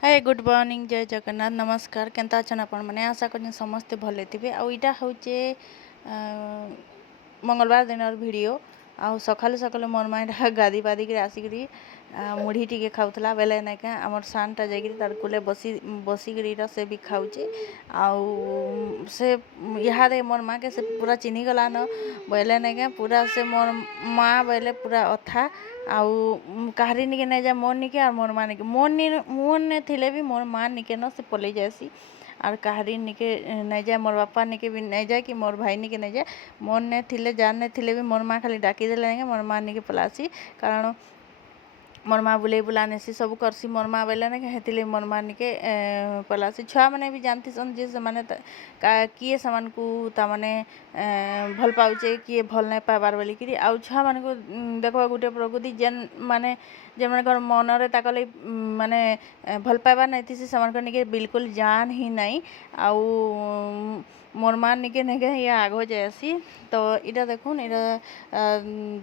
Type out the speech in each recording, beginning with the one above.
Hi good morning जय जगन्नाथ नमस्कार Kenta अछन आपण मैंने आशा कर समस्ते भले थे आईटा हूँ मंगलवार दिन वीडियो आउ सकालू सकालू मोर माँ गाधी पादी आसिक मुढ़ी टी खाऊला बेले नाक आमर सानटा जाकर तार कूले बसिक से भी खाऊे आउ से इहादे मोर माँ के से पूरा चिन्ही गलान बेले नाक पूरा से मोर माँ बेले पूरा अथा आउ कहारी निके नहीं जाए मोर निके और मोर माँ निके मोर ने थिले भी मोर माँ निके न से पलि जाएसी और कहारी निके नहीं जाए मोर बापा निके भी नहीं जाए कि मोर भाई निके नहीं जाए मोर ने थिले जान ने थिले भी मोर माँ खाली डाकी देले मोर माँ निके पलासी कारण मोर माँ बुले बुला नेसी सब करसी मोर माँ बेले ना हेतिले मोर माँ निके पलासी छुआ मैंने भी जानती सन जे माने किए समान को ताने भल पाउचे किए भल नहीं पाबार बोली कि आउ छुआ मान को देखो गोटे प्रकृति जेन माने जेन मन मनरे ताकले माने भल पाइबार नहीं थी से निके बिल्कुल जान ही नहीं आउ मोर माँ निके निके या आगो जाएसी तो इटा देखुन इटा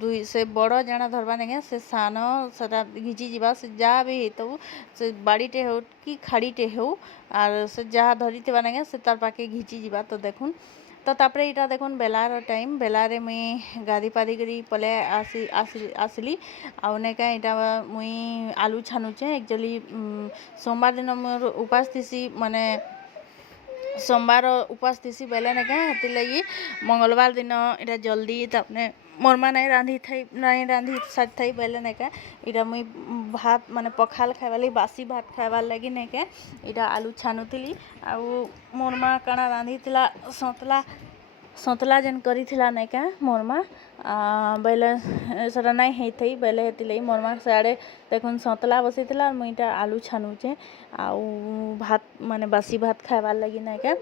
दुई से बड़ जाना धरवा नहीं से सान से घिची जावा से जहाँ भी हो से बाड़ीटे हो कि खाड़ीटे हो और से जहाँ धरी थी नहीं से तार पाके घिची जावा तो देखुन तो तापरे इटा देखुन बेलार टाइम बेलारे मुई गाधी पाधी करी पले आसली आउ नेका इटा मुई आलू छानुचे एक्चुअली सोमवार दिन मोर उपास थी माने सोमवार उपास थी बेले ना क्या लगी मंगलवार दिन इटा जल्दी तपने मोर माँ नहीं रांधी साथ थी बेले ना क्या इटा मुई भात माने पखाल खाइबा लगी बासी भात खाइबार लगी नहीं क्या इटा आलू छानुली आउ मोर माँ काଣା रांधी सतला जेन करी नहीं क्या मोर माँ बेले से नहीं होती बेले हेती लगी मोर माँ सियाड़े देखुन सतला बसई मुईटा आलू छानुचे आउ भात माने बासी भात खाइबार लगी नहीं क्या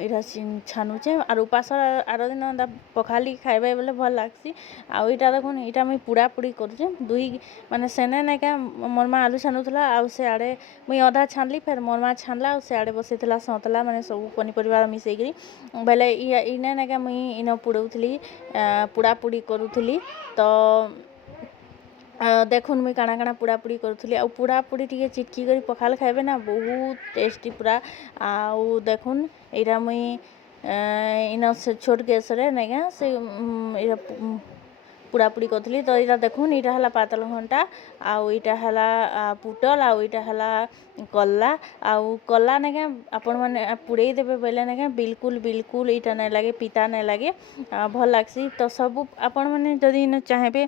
इटा छानुचे और उपास आर दिन पखाली खाइबे बोले भल लगसी आउ इटा देखुन इटा मुई पुड़ा पुड़ी करुचे दुई माने सेने नहीं क्या मोर माँ आलू छानुला आउ सियाड़े मुई अधा छानली फिर मोर माँ छानला आउ सियाड़े बसई सतला माने सब पनीपरिया मिसेकरी बेले इने ना क्या मुई इन पुड़ौली पुड़ा पुड़ी करुली तो देखुन मुई काଣା काଣା पुड़ापुड़ी करुली आ पुड़ापुड़ी टी चिटकी कर पखाल खाइबे ना बहुत टेस्टी पूरा आउ देखुन इरा मुई इन छोट गैस रे नहीं क्या से पुड़ापुड़ी करुली तो यहाँ देखुन यहाँ है पातल घंटा आउ इटा है पुटल आउ इटा है कला आउ कला ना क्या आपण मैंने पुड़े देवे बेले ना क्या बिल्कुल बिल्कुल इटा नहीं लगे पिता नहीं लगे भल लगसी तो सब आपण मैंने जदि चाहेबे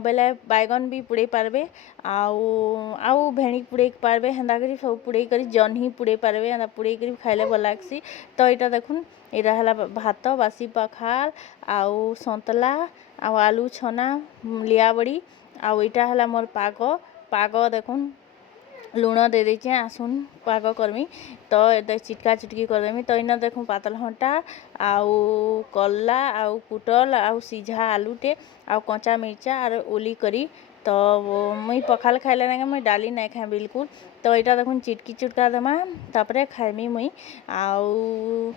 बेले बैगन भी पुड़े पारबे आउ भेड़ी पुड़े पारबे हेन्दा करी सब पुड़े करी जन्ही पुड़े पारबे हेन्दा पुड़े करी खाइले भल लगसी तो यहाँ देखुन यहाँ है भात बासी पखाल आउ सतला आउ आलू छना लिया बड़ी आउ इटा है मोर पाग देखुन लुण दे देचे आसुन पाग करमी तो ये चिटका चिटकी करदेमी तो इन देखूँ पातल घंटा आउ कला आउ पुटल आउ सीझा आलूटे आउ कंचा मिर्चा और ओली करी तो मुई पखाल खाइले ना मुई डाली नहीं खाए बिल्कुल तो यहाँ देखुन चिटकी चिटका देमा तापरे खाइमी मुई आउ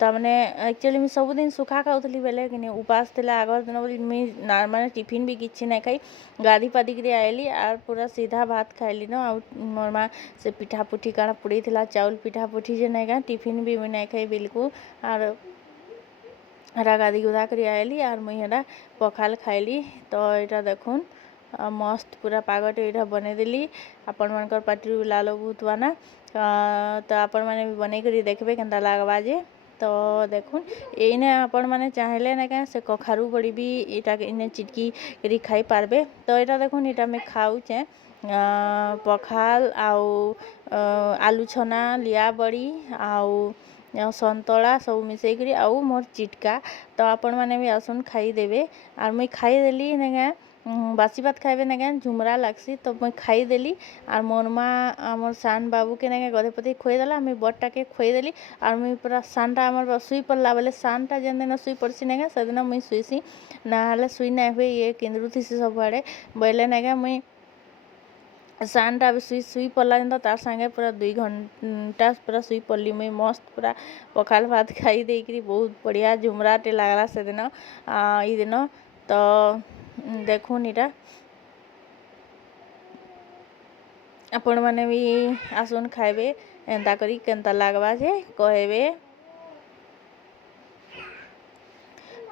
तमने एक्चुअली मुई सबुदिन सुखा खाऊली बेले कि उपास थे आगर दिन बोली मुई माने टिफिन भी किसी नहीं खाई गाधी पादी कर आइली और पूरा सीधा भात खाइली न आउ मोर माँ से पिठा पुठी काଣା पुड़ी थिला चाउल पिठा पुठी जे नहीं क्या टिफिन भी मुई नहीं खाई बिल्कुल और हरा गाधी गुधा कर आइली और मुई हरा पखाल खाइली तो यहाँ देखुन मस्त पूरा पागटे यहाँ बनईदेली आपण मानकर पार्टी लाल बहुत बाना तो आपण मैंने भी बनई कर देखबे केनता लागबा जे तो देखुन इने आपण मैंने चाहले ना क्या से कखारू बड़ी भी इटा इने चिटकी करी खाई पारबे तो यहाँ देखुन इटा मैं खाऊचे पखाल आउ आलू छना लिया बड़ी आउ संतला सब मिसेकरी आउ मोर चिटका तो आपण मैंने भी आसुन खाईदेवे और मुई खाईदेली ना बासी भात खाइबे ना क्या झुमरा लगसी तो मुई खाईदेली और मोर माँ मोर सान बाबू के ना गधे पति खुएदेला मुई बड़टा के खुएदेली और मुई पूरा सानटा आमर शुई पड़ला बोले सानटा जेन दिन शुई पड़सी ना क्या से दिन मुई शुईसी ना शुई ना हुए ये केन्द्रुथी सब आड़े बोले ना क्या मुई सानटा भी शुई पड़ला जेन तार संगे पूरा 2 घंटा पूरा शुई पड़ली मुई मस्त पूरा पखाल भात खाई देकरी बहुत बढ़िया झुमराटे लागला से दिन ई दिन तो देखुन इटा आपण मैंने भी आसन खाइबे एंता करी केंता लागबा जे कहबे।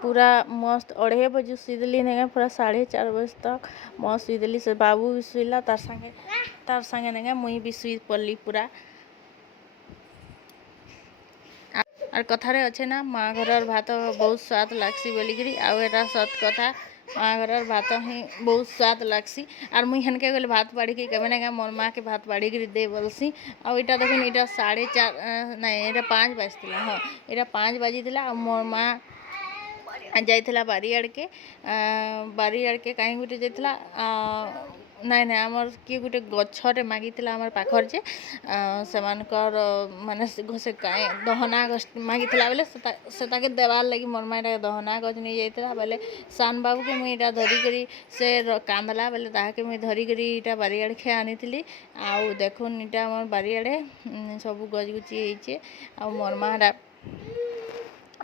पूरा मस्त 2:30 बजे सुईदेली नेगा पूरा 4:30 बजे तक मस्त सुईदेली से बाबू भी सुईला तार संगे नेगा मुई भी सुई पड़ली पूरा। और कथारे अच्छे ना माँ घर भात बहुत स्वाद लागसी बोलिकी आउ एटा सत कथा माँ घर भात ही बहुत स्वाद लागसी। और मुई हेनके गले भात बाड़ी के कमे ना मोर माँ के भात बाड़ी कर दे बोलसी। आउ इटा देखुन इटा 4:30 नहीं एटा 5 बाजला हाँ एटा 5 बाजिला मोर माँ जाइथिला बारी आड़ के कहीं गोटे जाइथिला नाई नाई आमर किए गोटे गछरे मागिथिला आमर पाखर जे सेमानकर माने से दहना गछ मागिथिला बेले सेताके देवार लगी मोर माँ दहना गछ नहीं जाइथिला बेले सान बाबू के मुई इटा धरी करी से कांदला बेले ताहाके मुई धरी करी इटा बारी आड़ खे आनीथिली। आउ देखुन इटा आमर बारी आड़े सब गछ गुची होइचे आ मोर माँ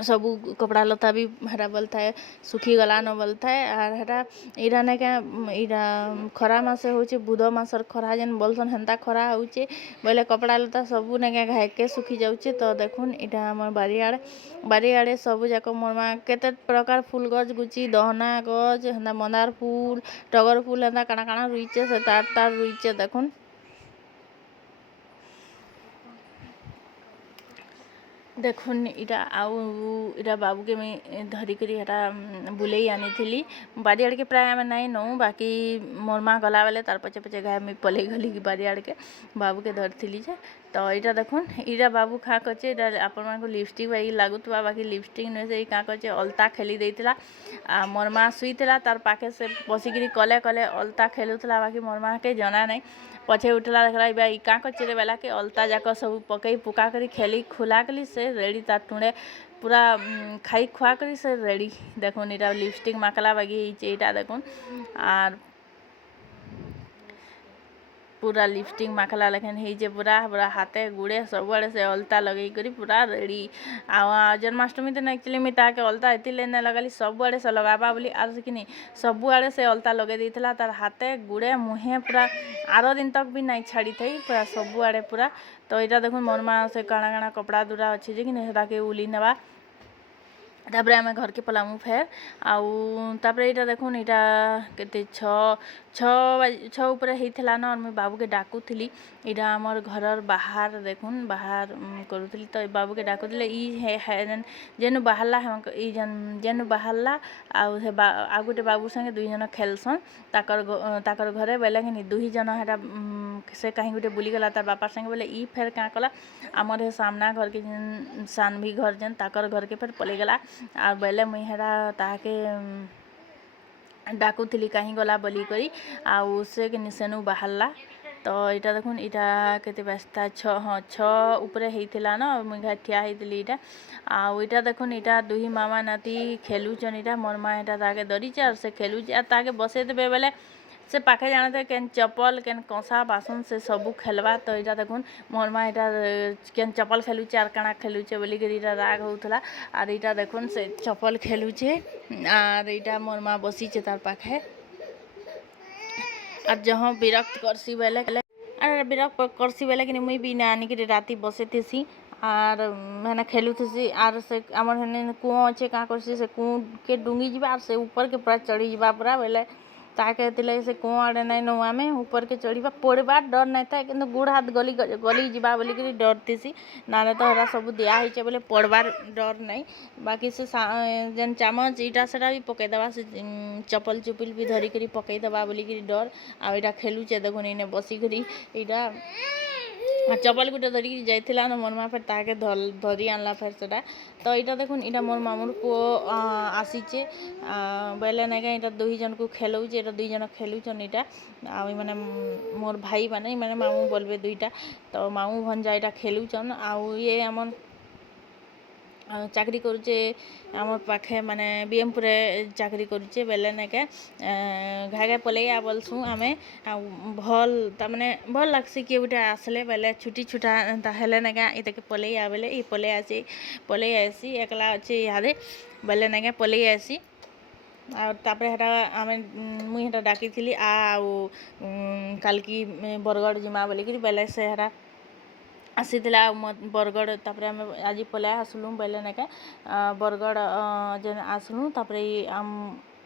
सबू कपड़ा लता भी हरा बोलता है सुखी गला न बोलता है। और हरा इरा ना क्या इरा खरा मासे होचे बुध मासर खरा जेन बोलसन हेंता खरा होचे बोले कपड़ा लता सबू ना क्या घायके सुखी जाउचे। तो देखुन इटा हमर बारी आड़े सबू जाक मोर माँ केते प्रकार फूल गछ गुची दहना गछ हेंता मंदार फूल टगर फूल हेंता काना काना रुइचे से तार रुइचे देखुन। देखुन इटा आउ इटा बाबू के मैं धरी करी हटा बुले आनी थी बारी आड़ के प्राय आम नाई नौ बाकी मोर माँ गला बेले तार पचे पचे गाय मैं पले गली की बारी आड़ के बाबू के धरती जे। तो इटा देखुन इटा बाबू खा कचे इटा आपण मान को लिपस्टिक बाई लागुतवा बाकी लिपस्टिक न से का कचे अलता खेली देइतिला आ मोर माँ सुईतिला तार पाखे से बसिकी कले कले अलता खेलुतला बाकी मोर माँ के जना नहीं पछे उठला देखला बा ई का कचे बेला के अलता जाक सब पकई पुका करी खेली खुला कली से रेडी तार टुणे पूरा खाई खुआ करी से रेडी। देखुन इटा लिपस्टिक माकला बागी इटा देखुन और पूरा लिपस्टिक माखला लेकिन हे पूरा पूरा हाथे गुड़े सबुआड़े से अलता लगे करी पूरा रेडी आ जन्माष्टमी दिन एक्चुअली मुझे ताके अलता एति लेने लगाली सबुआड़े से लगाबा बोली आर कि नहीं सबुआड़े से अलता लगे देइथिला तार हाथे गुड़े मुहे पूरा 8 दिन तक भी नहीं छाड़ी थी पूरा सबुआड़े पूरा। तो इटा देखुन मोर माँ से काଣା काଣା कपड़ा दुरा अच्छे जे कि नहीं ताके उली नेबा तापरे आमे घर के पलामु फेर आउ तापरे इटा देखुन इटा केते 6 ऊपर होइथिला न मैं बाबू के डाकुथली इटा हमर घरर बाहर देखुन बाहर करूथली। तो बाबू के डाकुथले ई है जेनु बाहरला हम ई जेनु बाहरला आउ से आ गोटे बाबू संगे 2 जन खेलसन ताकर घरे बेले कि 2 जन हेटा से कहीं गोटे बुली गला तार बापा संगे बोले ई फेर का कला हमर हे सामना घर के सानवी घर जेन ताकर घर के फेर पले गला आ बेले मुई हेरा ताके डाकुथली कहीं गला बोली करी आउ से कि सेनु बाहरला। तो इटा देखुन इटा केते बस्ता 6 ऊपर होइथिला न मुई घर ठिया होइथिली इटा आउ इटा देखुन इटा 2 मामा नाती खेलुचन इटा मोर माँ इटा ताके धरिचे और से खेलुचे आ ताके बसे देबे बेले से पाखे जानते केन चप्पल केन कंसा बासन से सबू खेलवा। तो इटा देखुन मोर माँ इटा केन चप्पल खेलुचे और काना खेलुचे बोली कर इटा राग होउथला और इटा देखुन से चप्पल खेलुचे और इटा मोर माँ बसीचे तार पाखे और जहाँ विरक्त करसी बेले अरे विरक्त करसी बेले कि मुई भी नानी के राती बसे थी और मैंने खेलु थी और से आमर हेने कुआ अच्छे का करसी से कुँ के डूंगी जीवा और से ऊपर के पूरा चढ़ी जीवा पूरा बेले ताके से कुआ आड़े नहीं नौआ में ऊपर के चढ़ीबा पड़वा डर नहीं था कि गोड़ हाथ गली जीवा बोली कर डरती सी ना तो हरा सब दिया होइचे बोले पड़वार डर नहीं बाकी से जेन चामच इटा सेटा भी पकईदेवा से चप्पल चुपिल भी धरी करी पकईदेवा बोली कर डर आ इटा खेलुचे देखुन इने बसी करी इटा चप्पल गुटे धरिकी जाइथिला न मोर माँ फेर ताके धरी आनला फेर सेटा। तो इटा देखुन इटा मोर मामुर पुओ आसीचे बेले ना इटा 2 जन को खेलौचे इटा 2 जन खेलुचन इटा आ माने मोर भाई माने माने मामू बोलबे 2टा। तो मामू भंजा इटा खेलुचन आउ ये हमन चाकरी करुचे आम पाखे माने बीएमपुरे चाकरी करुचे बेले नाके घागे पलैया बोलसु आमे भल तमाने भल लागसी किए गोटे आसले बेले छुट्टी छुटा हेले नाके इतके पलैया बेले ई पलैया आसी एकला अच्छे यादे बेले नाके पलैया आसी तापर हेटा आमे मुई हेटा डाकी आउ कालकी बरगढ़ जिमा बोलिकी बेले से हेटा आसीला बरगढ़ तापर आम आज पलाय आसलु बेले नाके बरगढ़ जेन आसलु तापर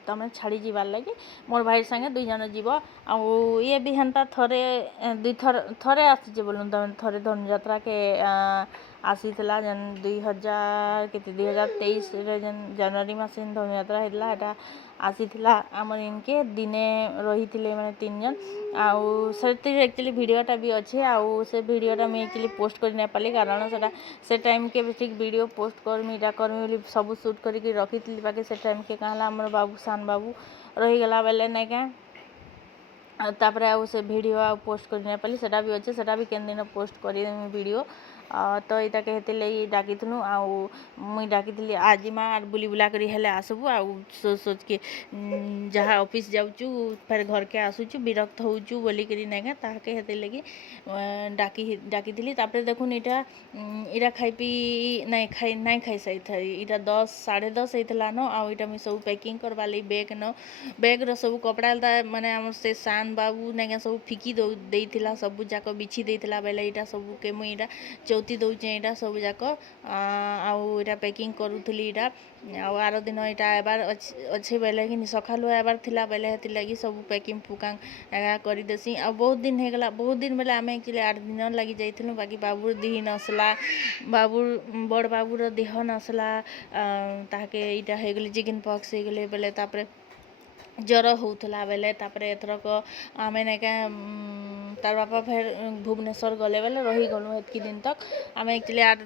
तमें छाड़ी जीवार लगी मोर भाई संगे 2 जन जीव आउ ये भी हेन्ता थरे 2 थरे आसीचे बोलूँ थरे धनुयात्रा के आसीला जेन 2023 जेन जनवरी मास धनुयात्रा होता है आसीला आमर इनके दिने रही थे मैंने 3 जन आउ से एक्चुअली वीडियोटा भी अच्छे आउ से वीडियोटा मुझे एक्चुअली पोस्ट कर नहीं पाली कारण से टाइम के ठीक वीडियो पोस्ट करमी इटा करमी सब शूट करके रखी थी बाकी से टाइम के कहला आमर बाबू सान बाबू रहीगला बेले नहीं क्या तापर आउ से वीडियो आ पोस्ट कर नहीं पाली सेटा भी अच्छे सेटा भी केन दिन पोस्ट कर वीडियो तो यहाँ कहते डाकी आउ मुई डाकी आज माँ बुली बुला करी हेले आसबू आउ सोच के जहाँ ऑफिस जाऊचु फिर घर के आसुचु विरक्त होचु बोली करी नहीं ताके हेते लगी डाकी तापर देखुन इटा इटा खाई पी नहीं खाई सही था इटा 10 साढ़े 10 होता न आउ इटा मुझे सब पैकिंग करवा लगी बैग रो सब कपड़ा माने आम से सान बाबू नहीं सब फिकी देइथिला सब जाक बिछी देइथिला बेले इटा सब के मुई इटा चौथी दौचे यहाँ सब जाक आउ इटा पैकिंग करूली इटा आर दिन यहाँ एबार अच्छे बेले कि सकाल एबार थिला बेले हेती लगी सब पैकिंग फुकांग करदेसी आ बहुत दिन होगला बहुत दिन बेले आम एक्चुअली 8 दिन लगी जाइलु बाकी बाबूर देह नसला बड़ बाबूर देह नसला ताके इटा हो गली चिकेन पॉक्स हो गले बेले तापर ज्वर होता बेले तापर एथरक आमे नाका तार बापा फिर भुवनेश्वर गले बेले रही गलु हेतकी दिन तक आम एक्चुअली 8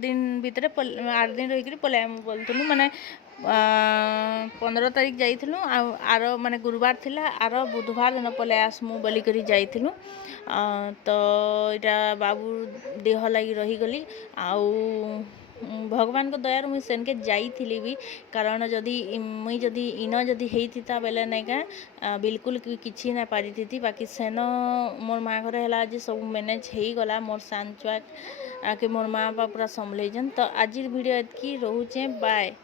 दिन भितर 8 दिन रही पलाय बोलूँ माने 15 तारीख जाइलु आर माने गुरुवार थिला आर बुधवार दिन पलाय आसमु बोली करी जाइलु तो इटा बाबू देह लगी रही गली आउ भगवान को दयार मुझे सेनके जाइली भी कारण जदि मुई जदि इन जदि होता बेले नहीं क्या बिल्कुल किसी ना पारी थी बाकी सेन मोर माँ घर है आज सब मैनेज हो गला मोर सान छुआ के मोर माँ बापा पूरा संभलन तो आज वीडियो एतकी रोचे बाय।